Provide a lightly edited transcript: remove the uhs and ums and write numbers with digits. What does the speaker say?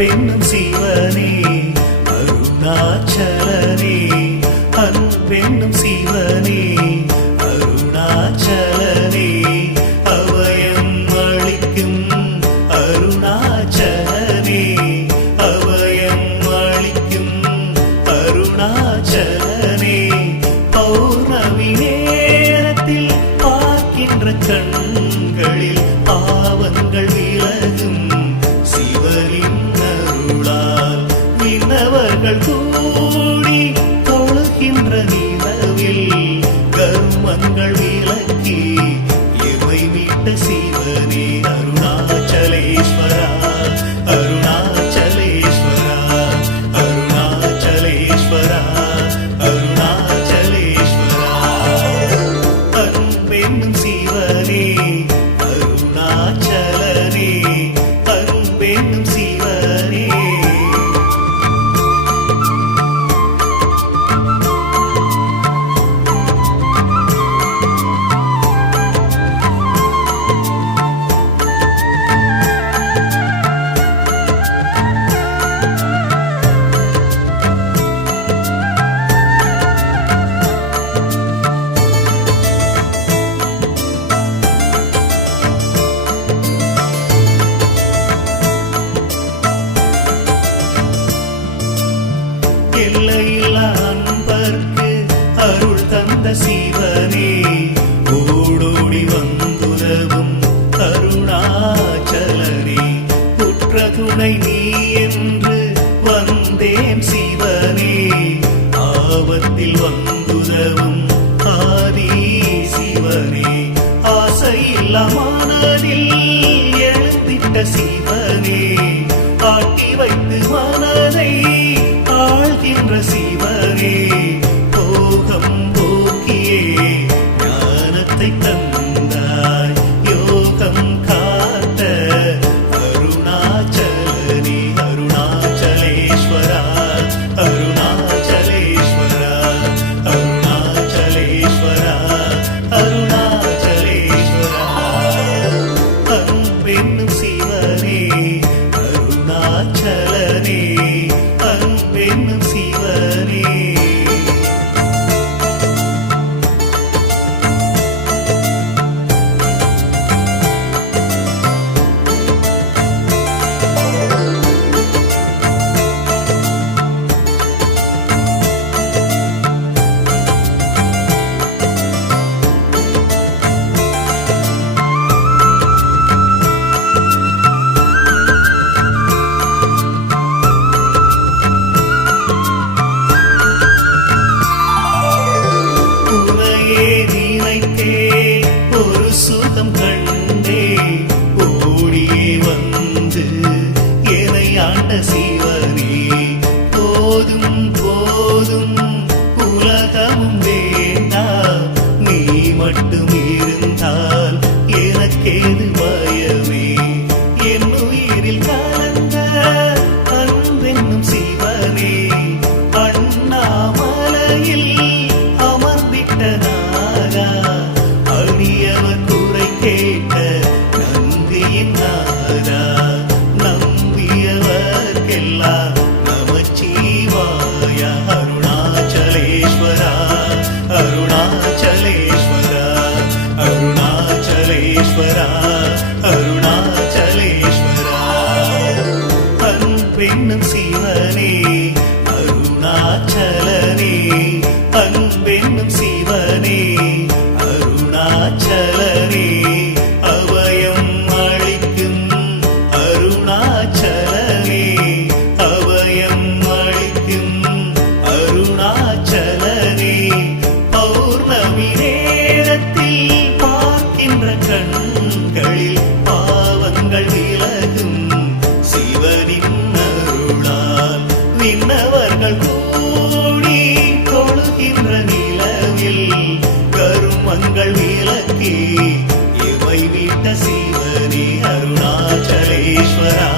அன்பென்னும் சிவனே அருணாச்சலனே, அன்பென்னும் சிவனே அருணாச்சலனே, அபயம் அளிக்கும் அருணாச்சலனே, அபயம் அளிக்கும் அருணாச்சலனே, பௌர்ணமி நேரத்தில் பார்க்கின்ற கண்களில் பாவங்கள் விலகும் சிவனின் அருளால், விண்ணவர்கள் கூடி தொழுகின்ற நிலவில் கர்மங்கள் விலக்கி எவை விட்ட சிவனே அருணாச்சலேஸ்வரா, அருணாச்சலேஸ்வரா, அருணாச்சலேஸ்வரா, அருணாச்சலேஸ்வரா. அன்பென்னும் சிவனே அருணாச்சலனே, அன்பென்னும் சிவனே. எல்லையில்லா அன்பர்க்கு அருள் தந்த சிவனே, ஓடோடி வந்துதவும் அருணாச்சலனே, உற்ற துணை நீ என்று வந்தேன் சிவனே, ஆபத்தில் வந்துதவும் ஆதி சிவனே, ஆசையில்லா மனதில் எழுந்திட்ட சிவனே, ஆட்டி வைத்து மனதை ஆழ்கின்ற சிவனே, போகம் போக்கியே ஞானத்தை தந்தாய், யோகம் காத்த அருணாச்சலனே, அருணாச்சலேஸ்வரா, அருணாச்சலேஸ்வரா, அருணாச்சலேஸ்வரா, அருணாச்சலேஸ்வரா. அன்பென்னும் சிவனே அருணாச்சலனே, அன்பென்னும் சிவனே. ஒரு சுகம் கண்டே ஓடியே வந்து என்னை ஆண்ட சிவனே, போதும் போதும் உலகமும் வேண்டாம், நீ மட்டும் இருந்தால் எனக்கேது பயமே, என் உயிரில் கலந்த அன்பென்னும் சிவனே, அண்ணாமலையில் அமர்ந்திட்ட நாதா, அடியவர் குறை கேட்ட நந்தியின் நாதா, நம்பியவர்க்கெல்லாம் நமச்சிவாய, அருணாச்சலேஸ்வரா, அருணாச்சலேஸ்வரா, அருணாச்சலேஸ்வரா, அருணாச்சலேஸ்வரா. அன்பென்னும் சிவனே அருணாச்சலனே, அன்பென்னும் சிவனே அருணாச்சலனே, அபயம் அளிக்கும் அருணாச்சலனே, அபயம் அளிக்கும் அருணாச்சலனே, பௌர்ணமி நேரத்தில் பார்க்கின்ற கண்களில் பாவங்கள் விலகும் சிவனின் அருளால், விண்ணவர்கள் கூடி தொழுகின்ற நிலவில் கருமங்கள் விலக்கி இவை விட்ட சிவனே அருணாச்சலேஸ்வரா,